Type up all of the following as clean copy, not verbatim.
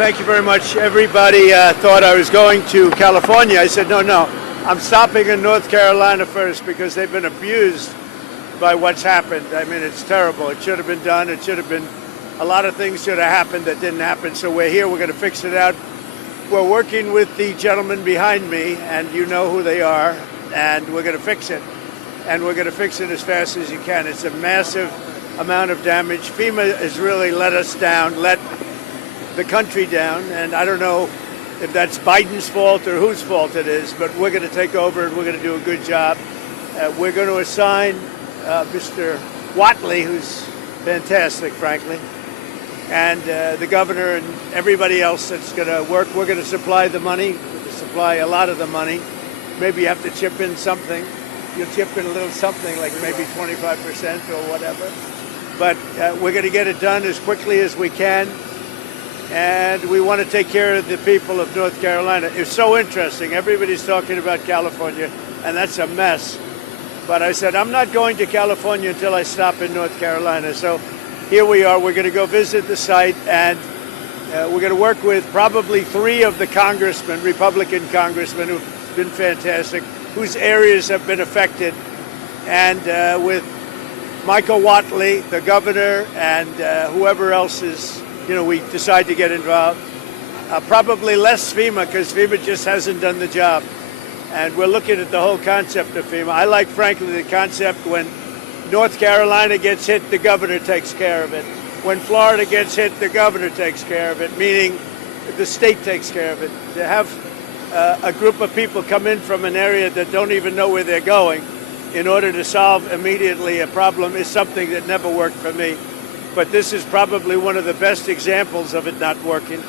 thank you very much. Everybody thought I was going to California. I said, no, I'm stopping in North Carolina first because they've been abused by what's happened. I mean, it's terrible. It should have been done. It should have been, a lot of things should have happened that didn't happen. So we're here. We're going to fix it out. We're working with the gentleman behind me, and you know who they are, and we're going to fix it. And we're going to fix it as fast as you can. It's a massive amount of damage. FEMA has really let us down, let the country down, and I don't know if that's Biden's fault or whose fault it is, but we're going to take over and we're going to do a good job. We're going to assign Mr. Whatley, who's fantastic, frankly, and the governor and everybody else that's going to work. We're going to supply the money, supply a lot of the money. Maybe you have to chip in something. You'll chip in a little something, like maybe 25% or whatever. But we're going to get it done as quickly as we can. And we want to take care of the people of North Carolina. It's so interesting. Everybody's talking about California, and that's a mess. But I said, I'm not going to California until I stop in North Carolina. So here we are. We're going to go visit the site, and we're going to work with probably 3 of the congressmen, Republican congressmen, who've been fantastic, whose areas have been affected, and with Michael Whatley, the governor, and whoever else is, we decide to get involved. Probably less FEMA, because FEMA just hasn't done the job. And we're looking at the whole concept of FEMA. I like, frankly, the concept when North Carolina gets hit, the governor takes care of it. When Florida gets hit, the governor takes care of it, meaning the state takes care of it. To have a group of people come in from an area that don't even know where they're going in order to solve immediately a problem is something that never worked for me. But this is probably one of the best examples of it not working.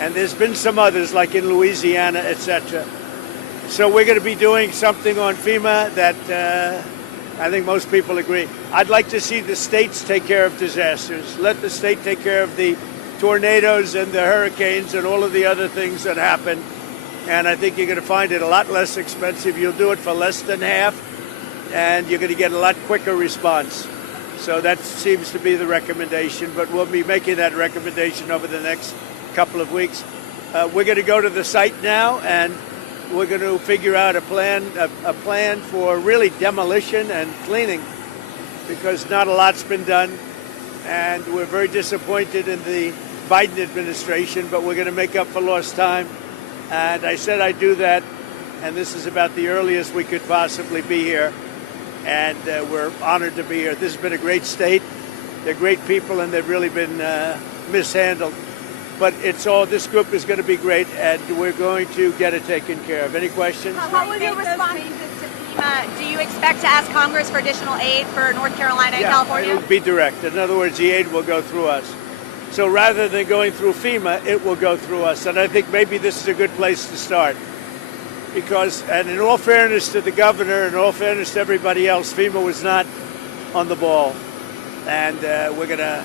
And there's been some others, like in Louisiana, etc. So we're going to be doing something on FEMA that I think most people agree. I'd like to see the states take care of disasters. Let the state take care of the tornadoes and the hurricanes and all of the other things that happen. And I think you're going to find it a lot less expensive. You'll do it for less than half, and you're going to get a lot quicker response. So that seems to be the recommendation, but we'll be making that recommendation over the next couple of weeks. We're going to go to the site now, and we're going to figure out a plan for really demolition and cleaning, because not a lot's been done, and we're very disappointed in the Biden administration, but we're going to make up for lost time. And I said I'd do that, and this is about the earliest we could possibly be here. And we're honored to be here. This has been a great state. They're great people, and they've really been mishandled. But this group is going to be great, and we're going to get it taken care of. Any questions? How will you respond to FEMA? Do you expect to ask Congress for additional aid for North Carolina and California? It will be direct. In other words, the aid will go through us. So rather than going through FEMA, it will go through us. And I think maybe this is a good place to start. Because, and in all fairness to the governor, and in all fairness to everybody else, FEMA was not on the ball. And we're going to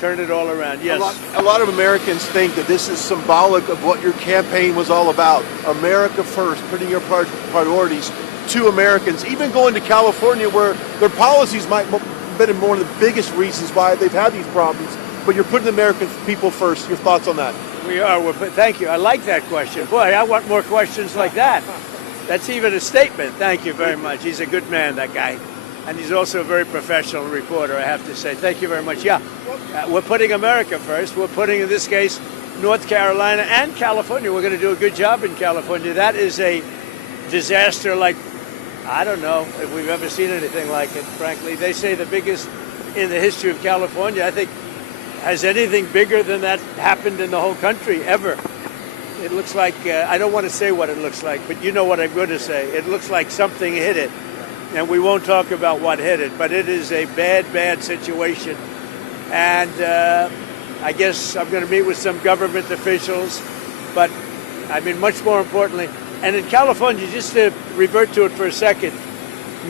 turn it all around. Yes. A lot of Americans think that this is symbolic of what your campaign was all about. America first, putting your priorities to Americans. Even going to California, where their policies might have been one of the biggest reasons why they've had these problems. But you're putting the American people first. Your thoughts on that? We are. Thank you. I like that question. Boy, I want more questions like that. That's even a statement. Thank you very much. He's a good man, that guy. And he's also a very professional reporter, I have to say. Thank you very much. Yeah, we're putting America first. We're putting, in this case, North Carolina and California. We're going to do a good job in California. That is a disaster like, I don't know if we've ever seen anything like it, frankly. They say the biggest in the history of California. I think, has anything bigger than that happened in the whole country ever? It looks like, I don't want to say what it looks like, but you know what I'm going to say. It looks like something hit it. And we won't talk about what hit it, but it is a bad, bad situation. And I guess I'm going to meet with some government officials, but I mean, much more importantly, and in California, just to revert to it for a second,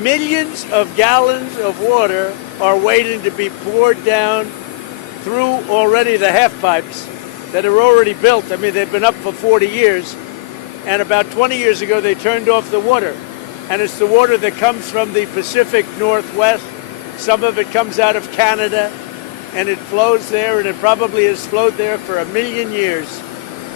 millions of gallons of water are waiting to be poured down through already the half pipes that are already built. I mean, they've been up for 40 years, and about 20 years ago, they turned off the water. And it's the water that comes from the Pacific Northwest. Some of it comes out of Canada. and it flows there, and it probably has flowed there for 1,000,000 years.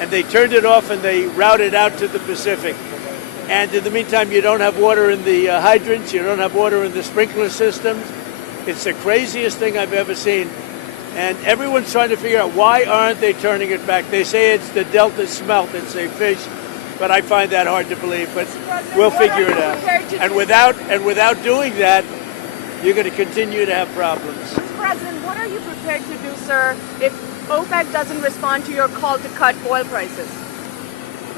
And they turned it off and they routed out to the Pacific. And in the meantime, you don't have water in the hydrants, you don't have water in the sprinkler systems. It's the craziest thing I've ever seen. And everyone's trying to figure out, why aren't they turning it back? They say it's the Delta smelt, it's a fish, but I find that hard to believe. But we'll figure it out. And without doing that, you're going to continue to have problems. Mr. President, what are you prepared to do, sir, if OPEC doesn't respond to your call to cut oil prices?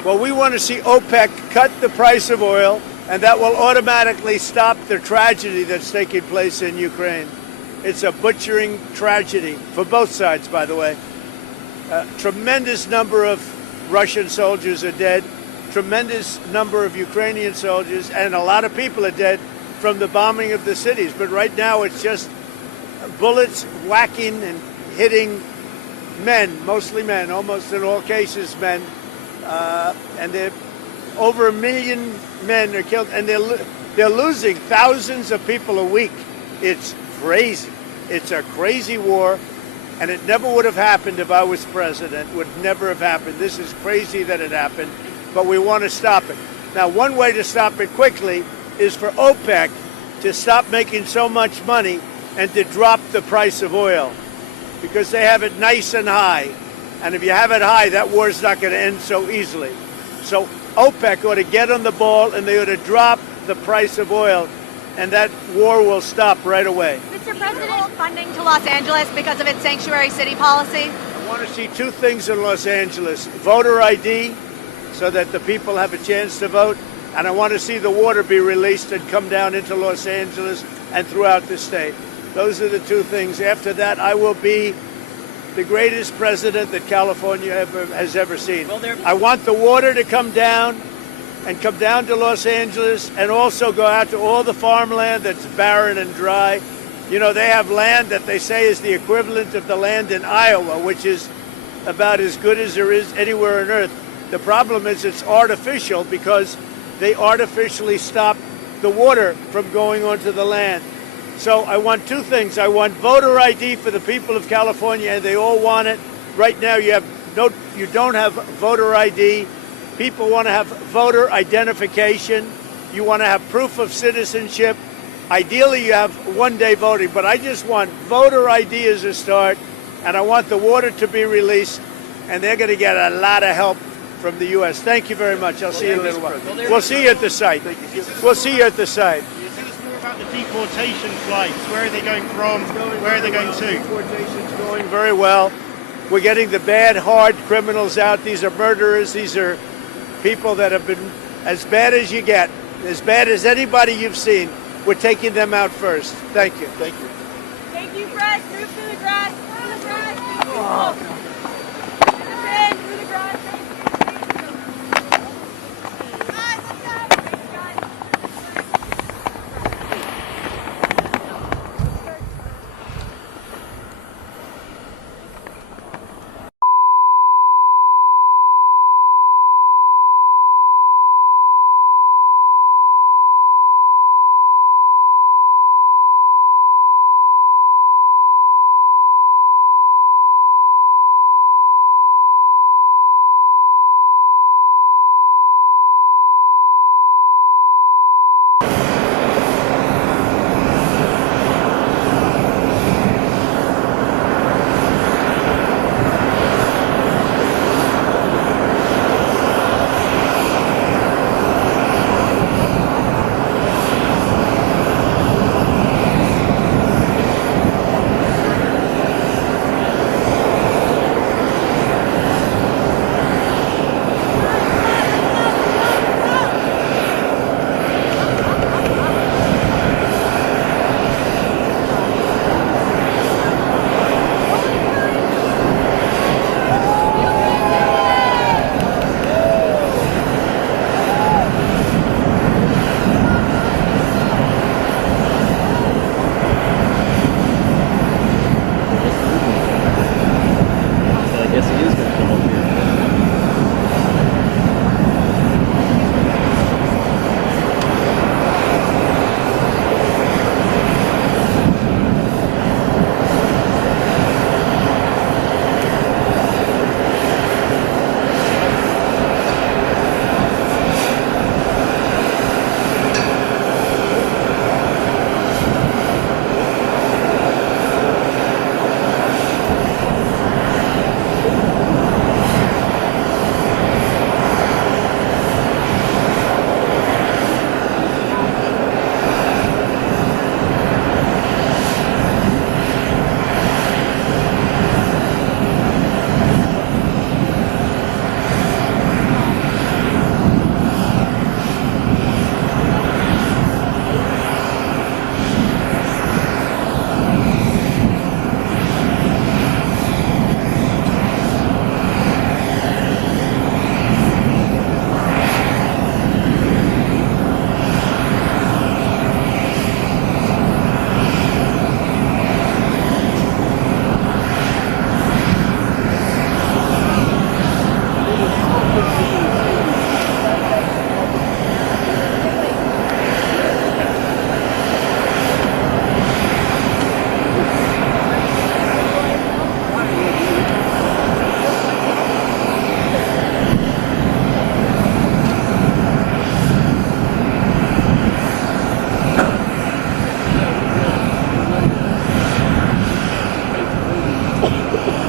Well, we want to see OPEC cut the price of oil, and that will automatically stop the tragedy that's taking place in Ukraine. It's a butchering tragedy for both sides, by the way. A tremendous number of Russian soldiers are dead, tremendous number of Ukrainian soldiers, and a lot of people are dead from the bombing of the cities. But right now it's just bullets whacking and hitting men, mostly men, almost in all cases men. And over 1,000,000 men are killed, and they're losing thousands of people a week. It's crazy. It's a crazy war, and it never would have happened if I was president. Would never have happened. This is crazy that it happened, but we want to stop it. Now, one way to stop it quickly is for OPEC to stop making so much money and to drop the price of oil, because they have it nice and high. And if you have it high, that war's not going to end so easily. So OPEC ought to get on the ball, and they ought to drop the price of oil, and that war will stop right away. Mr. President, funding to Los Angeles because of its sanctuary city policy? I want to see two things in Los Angeles: voter ID, so that the people have a chance to vote, and I want to see the water be released and come down into Los Angeles and throughout the state. Those are the two things. After that, I will be the greatest president that California has ever seen. I want the water to come down and come down to Los Angeles, and also go out to all the farmland that's barren and dry. You know, they have land that they say is the equivalent of the land in Iowa, which is about as good as there is anywhere on earth. The problem is it's artificial, because they artificially stop the water from going onto the land. So I want two things. I want voter ID for the people of California, and they all want it. Right now you don't have voter ID. People want to have voter identification. You want to have proof of citizenship. Ideally, you have one-day voting, but I just want voter ID as a start, and I want the water to be released, and they're going to get a lot of help from the U.S. Thank you very much. I'll see you in a little while. We'll see you at the site. We'll see you at the site. Tell us more about the deportation flights. Where are they going from? Where are they going to? Deportation's going very well. We're getting the bad, hard criminals out. These are murderers. These are people that have been as bad as you get, as bad as anybody you've seen. We're taking them out first. Thank you. Thank you. Thank you, Fred. Move through the grass. Through the grass. Oh. Through the grass. Bye.